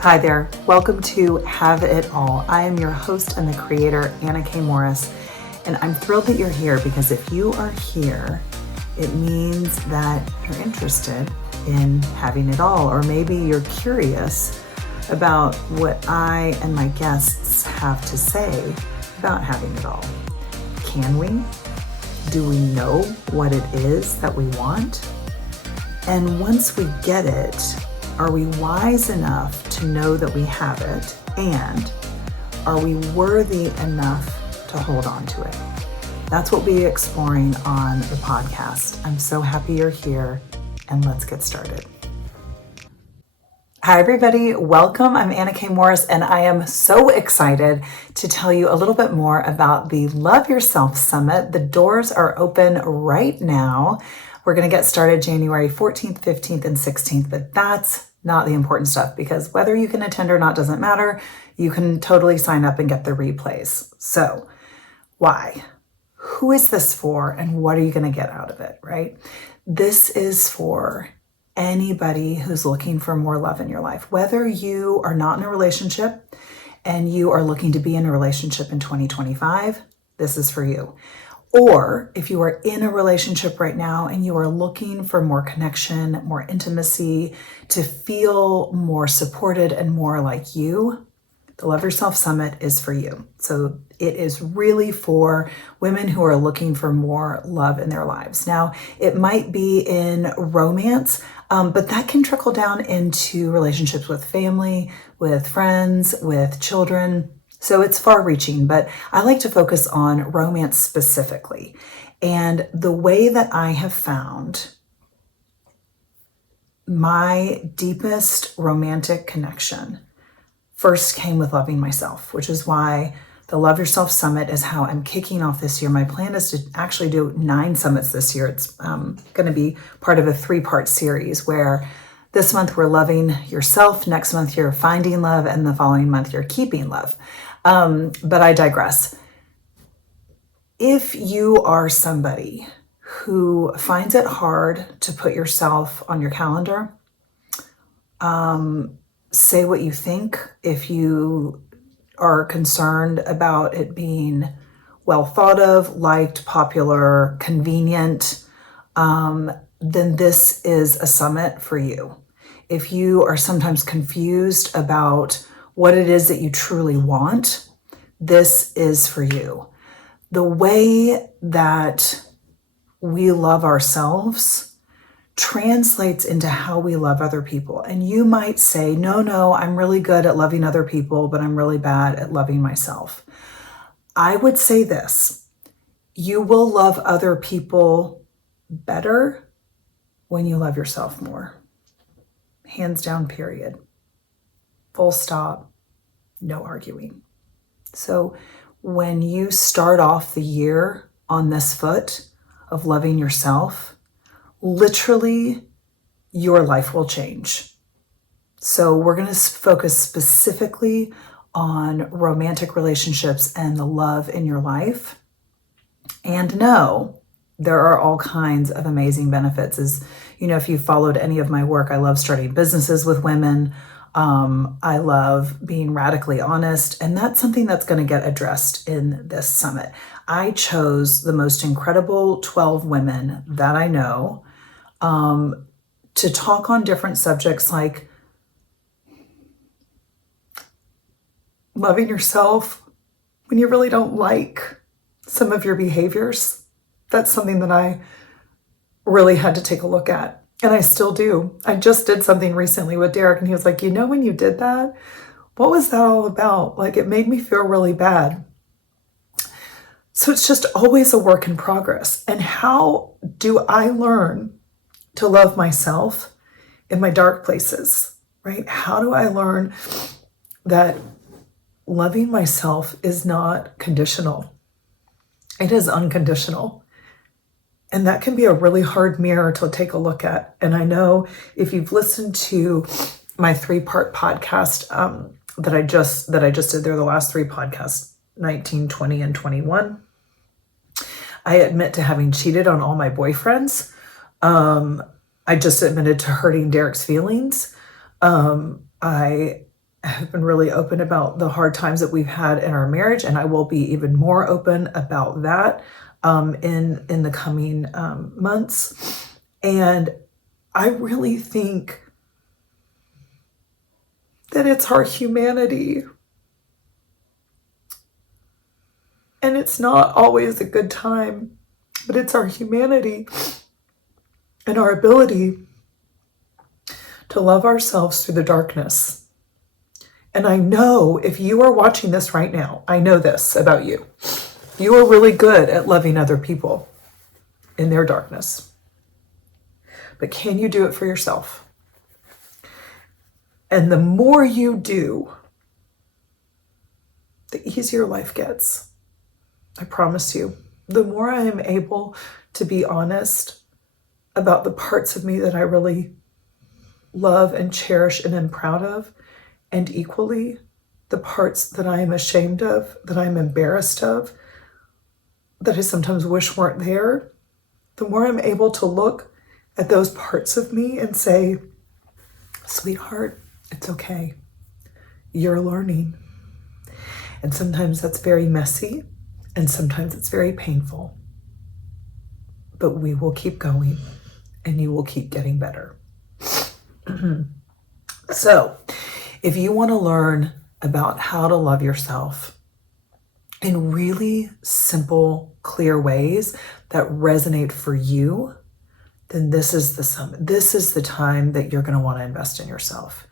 Hi there. Welcome to Have It All. I am your host and the creator, Anna K. Morris, and I'm thrilled that you're here because if you are here, it means that you're interested in having it all, or maybe you're curious about what I and my guests have to say about having it all. Can we? Do we know what it is that we want? And once we get it, are we wise enough to know that we have it? And are we worthy enough to hold on to it? That's what we'll be exploring on the podcast. I'm so happy you're here, and let's get started. Hi, everybody. Welcome. I'm Anna K. Morris, and I am so excited to tell you a little bit more about the Love Yourself Summit. The doors are open right now. We're going to get started January 14th, 15th, and 16th, but that's not the important stuff because whether you can attend or not doesn't matter. You can totally sign up and get the replays. So why? Who is this for and what are you going to get out of it, right? This is for anybody who's looking for more love in your life. Whether you are not in a relationship and you are looking to be in a relationship in 2025, this is for you. Or if you are in a relationship right now and you are looking for more connection, more intimacy, to feel more supported and more like you, the Love Yourself Summit is for you. So it is really for women who are looking for more love in their lives. Now, it might be in romance, but that can trickle down into relationships with family, with friends, with children. So it's far-reaching, but I like to focus on romance specifically. And the way that I have found my deepest romantic connection first came with loving myself, which is why the Love Yourself Summit is how I'm kicking off this year. My plan is to actually do 9 summits this year. It's going to be part of a 3-part series where this month we're loving yourself, next month you're finding love, and the following month you're keeping love. But I digress. If you are somebody who finds it hard to put yourself on your calendar, say what you think. If you are concerned about it being well thought of, liked, popular, convenient, then this is a summit for you. If you are sometimes confused about what it is that you truly want, this is for you. The way that we love ourselves translates into how we love other people. And you might say, no, I'm really good at loving other people, but I'm really bad at loving myself. I would say this: you will love other people better when you love yourself more. Hands down, period. Full stop. No arguing. So when you start off the year on this foot of loving yourself, literally your life will change. So we're going to focus specifically on romantic relationships and the love in your life. And no, there are all kinds of amazing benefits. As you know, if you followed any of my work, I love starting businesses with women. I love being radically honest, and that's something that's going to get addressed in this summit. I chose the most incredible 12 women that I know to talk on different subjects like loving yourself when you really don't like some of your behaviors. That's something that I really had to take a look at. And I still do. I just did something recently with Derek and he was like, when you did that, what was that all about? Like, it made me feel really bad. So it's just always a work in progress. And how do I learn to love myself in my dark places, right? How do I learn that loving myself is not conditional? It is unconditional. And that can be a really hard mirror to take a look at. And I know if you've listened to my 3-part podcast that I just did, they're the last 3 podcasts, 19, 20, and 21. I admit to having cheated on all my boyfriends. I just admitted to hurting Derek's feelings. I have been really open about the hard times that we've had in our marriage, and I will be even more open about that in the coming months. And I really think that it's our humanity, and it's not always a good time, but it's our humanity and our ability to love ourselves through the darkness. And I know if you are watching this right now, I know this about you. You are really good at loving other people in their darkness. But can you do it for yourself? And the more you do, the easier life gets. I promise you. The more I am able to be honest about the parts of me that I really love and cherish and am proud of, and equally the parts that I am ashamed of, that I'm embarrassed of, that I sometimes wish weren't there, the more I'm able to look at those parts of me and say, sweetheart, it's okay. You're learning. And sometimes that's very messy, and sometimes it's very painful. But we will keep going, and you will keep getting better. So, if you want to learn about how to love yourself in really simple, clear ways that resonate for you, then this is the summit. This is the time that you're going to want to invest in yourself.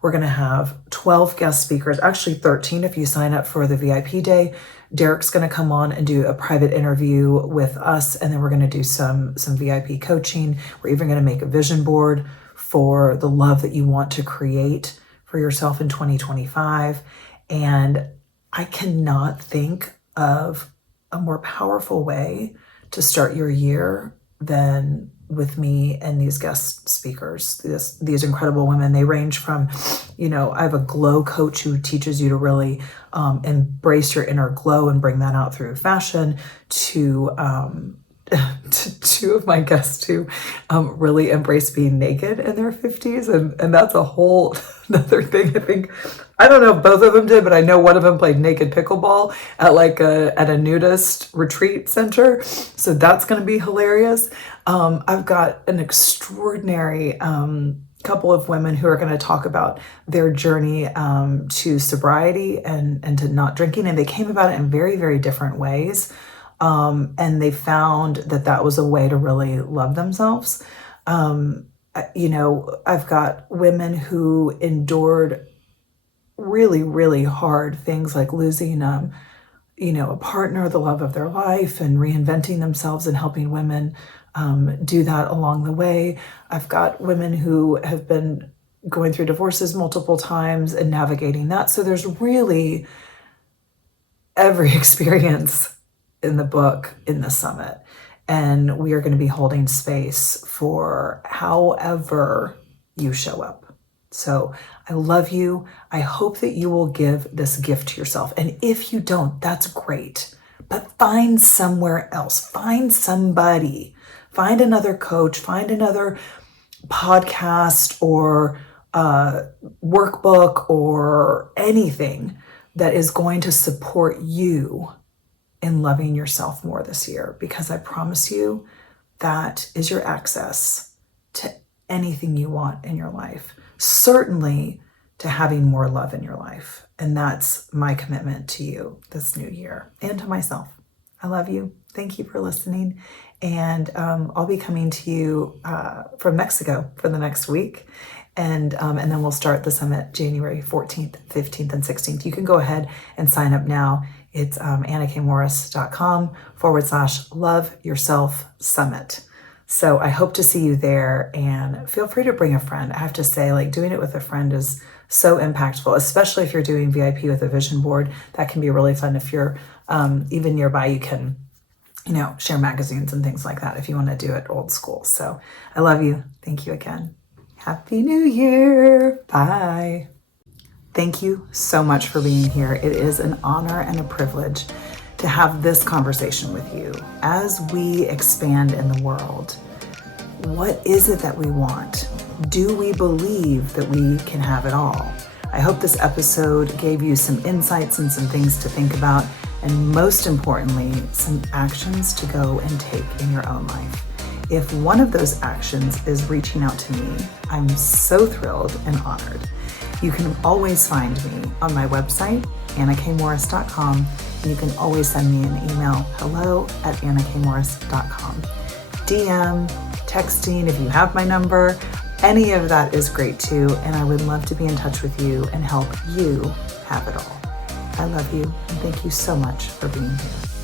We're going to have 12 guest speakers, actually 13 if you sign up for the VIP day. Derek's going to come on and do a private interview with us, and then we're going to do some VIP coaching. We're even going to make a vision board for the love that you want to create for yourself in 2025. And I cannot think of a more powerful way to start your year than with me and these guest speakers, these incredible women. They range from, I have a glow coach who teaches you to really embrace your inner glow and bring that out through fashion, to two of my guests who really embrace being naked in their 50s. And that's a whole another thing. I don't know if both of them did, but I know one of them played naked pickleball at a nudist retreat center. So that's going to be hilarious. I've got an extraordinary couple of women who are going to talk about their journey to sobriety and to not drinking. And they came about it in very, very different ways. And they found that was a way to really love themselves. I've got women who endured really, really hard things like losing, a partner, the love of their life, and reinventing themselves and helping women do that along the way. I've got women who have been going through divorces multiple times and navigating that. So there's really every experience in the book in the summit. And we are going to be holding space for however you show up. So I love you. I hope that you will give this gift to yourself. And if you don't, that's great. But find somewhere else. Find somebody. Find another coach. Find another podcast or workbook or anything that is going to support you in loving yourself more this year, because I promise you that is your access to anything you want in your life, certainly to having more love in your life. And that's my commitment to you this new year and to myself. I love you. Thank you for listening. And I'll be coming to you from Mexico for the next week. And then we'll start the summit January 14th, 15th, and 16th. You can go ahead and sign up now. It's annakmorris.com/Love Yourself Summit. So I hope to see you there, and feel free to bring a friend. I have to say, doing it with a friend is so impactful, especially if you're doing VIP with a vision board. That can be really fun. If you're even nearby, you can, share magazines and things like that if you want to do it old school. So I love you. Thank you again. Happy New Year. Bye. Thank you so much for being here. It is an honor and a privilege to have this conversation with you as we expand in the world. What is it that we want? Do we believe that we can have it all? I hope this episode gave you some insights and some things to think about, and most importantly, some actions to go and take in your own life. If one of those actions is reaching out to me, I'm so thrilled and honored. You can always find me on my website, annakmorris.com, and you can always send me an email, hello@annakmorris.com. DM, texting, if you have my number, any of that is great too, and I would love to be in touch with you and help you have it all. I love you, and thank you so much for being here.